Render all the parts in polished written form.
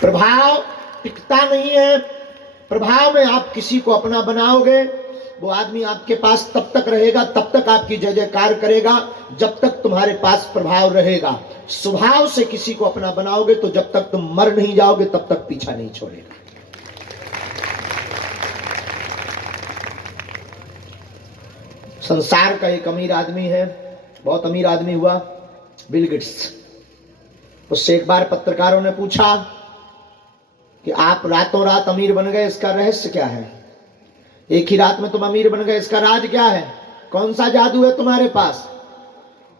प्रभाव टिकता नहीं है। प्रभाव में आप किसी को अपना बनाओगे, वो आदमी आपके पास तब तक रहेगा, तब तक आपकी जय जयकार करेगा जब तक तुम्हारे पास प्रभाव रहेगा। स्वभाव से किसी को अपना बनाओगे तो जब तक तुम मर नहीं जाओगे तब तक पीछा नहीं छोड़ेगा। संसार का एक अमीर आदमी है, बहुत अमीर आदमी हुआ, बिल गेट्स। उससे एक बार पत्रकारों ने पूछा कि आप रातों रात अमीर बन गए, इसका रहस्य क्या है? एक ही रात में तुम अमीर बन गए, इसका राज क्या है? कौन सा जादू है तुम्हारे पास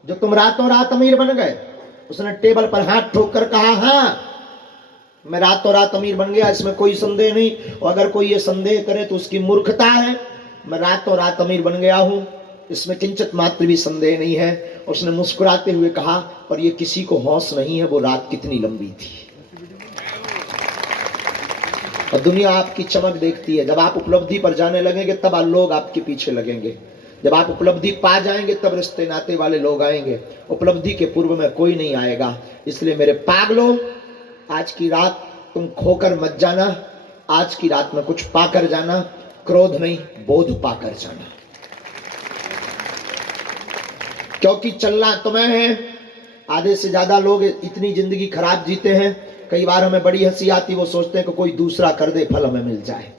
जो तुम रातों रात अमीर बन गए? उसने टेबल पर हाथ ठोक कर कहा, हाँ मैं रातों रात अमीर बन गया, इसमें कोई संदेह नहीं, और अगर कोई ये संदेह करे तो उसकी मूर्खता है। मैं रातों रात अमीर बन गया हूं, इसमें किंचित मात्र भी संदेह नहीं है। उसने मुस्कुराते हुए कहा, पर ये किसी को होश नहीं है वो रात कितनी लंबी थी। और दुनिया आपकी चमक देखती है। जब आप उपलब्धि पर जाने लगेंगे तब लोग आपके पीछे लगेंगे। जब आप उपलब्धि पा जाएंगे तब रिश्ते नाते वाले लोग आएंगे। उपलब्धि के पूर्व में कोई नहीं आएगा। इसलिए मेरे पागलों, आज की रात तुम खोकर मत जाना, आज की रात में कुछ पाकर जाना, क्रोध नहीं बोध पाकर जाना। क्योंकि चलना तुम्हें है। आधे से ज्यादा लोग इतनी जिंदगी खराब जीते हैं, कई बार हमें बड़ी हंसी आती, वो सोचते हैं कि कोई दूसरा कर दे, फल हमें मिल जाए।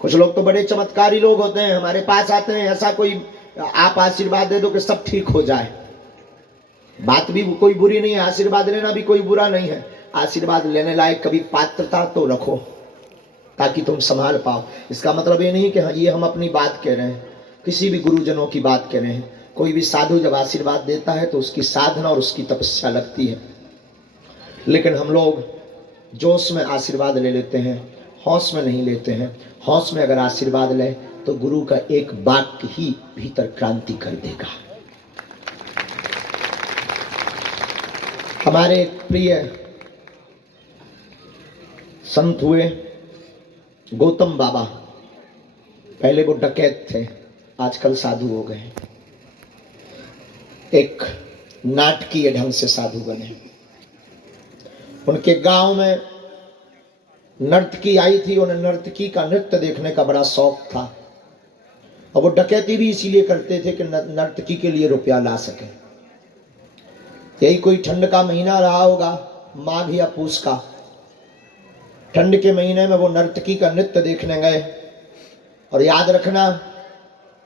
कुछ लोग तो बड़े चमत्कारी लोग होते हैं, हमारे पास आते हैं, ऐसा कोई आप आशीर्वाद दे दो कि सब ठीक हो जाए। बात भी कोई बुरी नहीं है, आशीर्वाद लेना भी कोई बुरा नहीं है। आशीर्वाद लेने लायक कभी पात्रता तो रखो ताकि तुम संभाल पाओ। इसका मतलब ये नहीं कि हाँ ये हम अपनी बात कह रहे हैं, किसी भी गुरुजनों की बात कह रहे हैं। कोई भी साधु जब आशीर्वाद देता है तो उसकी साधना और उसकी तपस्या लगती है। लेकिन हम लोग जोश में आशीर्वाद ले लेते हैं, होश में नहीं लेते हैं। होश में अगर आशीर्वाद ले तो गुरु का एक वाक्य ही भीतर क्रांति कर देगा। हमारे एक प्रिय संत हुए गौतम बाबा, पहले वो डकैत थे, आजकल साधु हो गए। एक नाटकीय ढंग से साधु बने। उनके गांव में नर्तकी आई थी, उन्हें नर्तकी का नृत्य देखने का बड़ा शौक था, और वो डकैती भी इसीलिए करते थे कि नर्तकी के लिए रुपया ला सके। यही कोई ठंड का महीना रहा होगा, माघ या पूस का। ठंड के महीने में वो नर्तकी का नृत्य देखने गए। और याद रखना,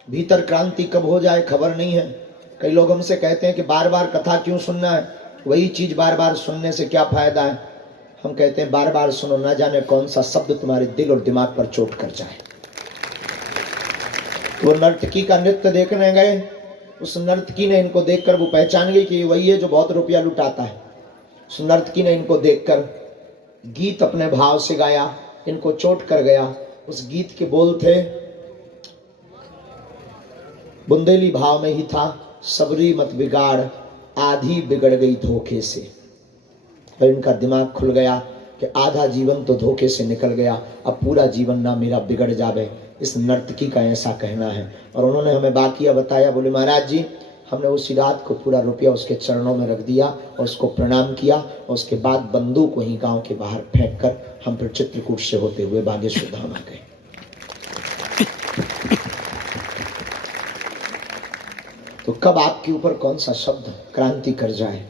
भीतर क्रांति कब हो जाए खबर नहीं है। कई लोग हमसे कहते हैं कि बार बार कथा क्यों सुनना है, वही चीज बार बार सुनने से क्या फायदा है। हम कहते हैं बार बार सुनो, ना जाने कौन सा शब्द तुम्हारे दिल और दिमाग पर चोट कर जाए। वो नर्तकी का नृत्य देखने गए। उस नर्तकी ने इनको देखकर, वो पहचान गई कि वही है जो बहुत रुपया लुटाता है। उस नर्तकी ने इनको देखकर गीत अपने भाव से गाया, इनको चोट कर गया। उस गीत के बोल थे, बुंदेली भाव में ही था, सबरी मत बिगाड़, आधी बिगड़ गई धोखे से। और इनका दिमाग खुल गया कि आधा जीवन तो धोखे से निकल गया, अब पूरा जीवन ना मेरा बिगड़ जावे। इस नर्तकी का ऐसा कहना है। और उन्होंने हमें बाकिया बताया, बोले महाराज जी, हमने उसी रात को पूरा रुपया उसके चरणों में रख दिया और उसको प्रणाम किया, और उसके बाद बंदूक वहीं गांव के बाहर फेंक कर हम फिर चित्रकूट से होते हुए बागेश्वर धाम आ गए। तो कब आपके ऊपर कौन सा शब्द क्रांति कर जाए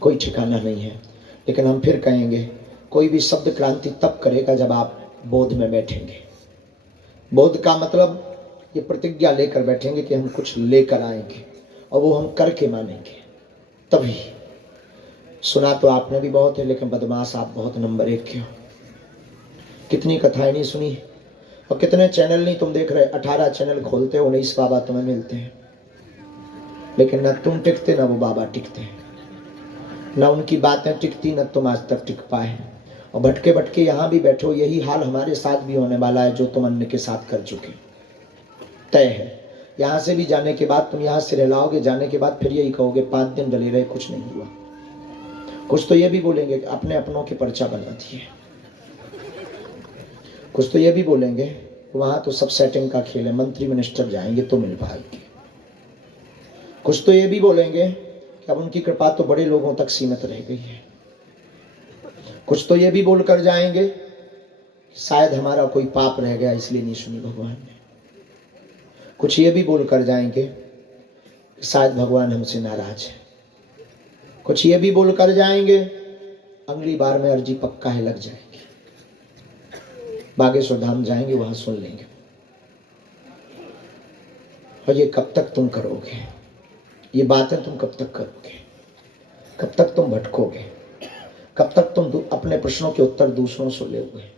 कोई ठिकाना नहीं है। लेकिन हम फिर कहेंगे, कोई भी शब्द क्रांति तब करेगा जब आप बोध में बैठेंगे। बोध का मतलब ये प्रतिज्ञा लेकर बैठेंगे कि हम कुछ लेकर आएंगे और वो हम करके मानेंगे, तभी। सुना तो आपने भी बहुत है, लेकिन बदमाश आप बहुत नंबर 1 के हो। कितनी कथाएं नहीं सुनी और कितने चैनल नहीं तुम देख रहे। 18 चैनल खोलते हो, 19 बाबा तुम्हें मिलते हैं, लेकिन ना तुम टिकते ना वो बाबा टिकते हैं, ना उनकी बातें टिकती ना तुम आज तक टिक पाए। और भटके भटके यहाँ भी बैठो, यही हाल हमारे साथ भी होने वाला है जो तुम अन्य के साथ कर चुके, तय है। यहाँ से भी जाने के बाद तुम यहाँ से रहलाओगे, जाने के बाद फिर यही कहोगे 5 दिन डले रहे, कुछ नहीं हुआ। कुछ तो ये भी बोलेंगे कि अपने अपनों के पर्चा बना दिए, कुछ तो ये भी बोलेंगे वहां तो सब सेटिंग का खेल है, मंत्री मिनिस्टर जाएंगे तो मिल पाएगी। कुछ तो ये भी बोलेंगे कि अब उनकी कृपा तो बड़े लोगों तक सीमित रह गई है। कुछ तो ये भी बोल कर जाएंगे शायद हमारा कोई पाप रह गया इसलिए नहीं सुनी भगवान ने। कुछ ये भी बोल कर जाएंगे शायद भगवान हमसे नाराज है। कुछ ये भी बोल कर जाएंगे अगली बार में अर्जी पक्का है, लग जाएगी, बागेश्वर धाम जाएंगे वहां सुन लेंगे। और ये कब तक तुम करोगे? ये बातें तुम कब तक करोगे? कब तक तुम भटकोगे? कब तक तुम अपने प्रश्नों के उत्तर दूसरों से लोगे?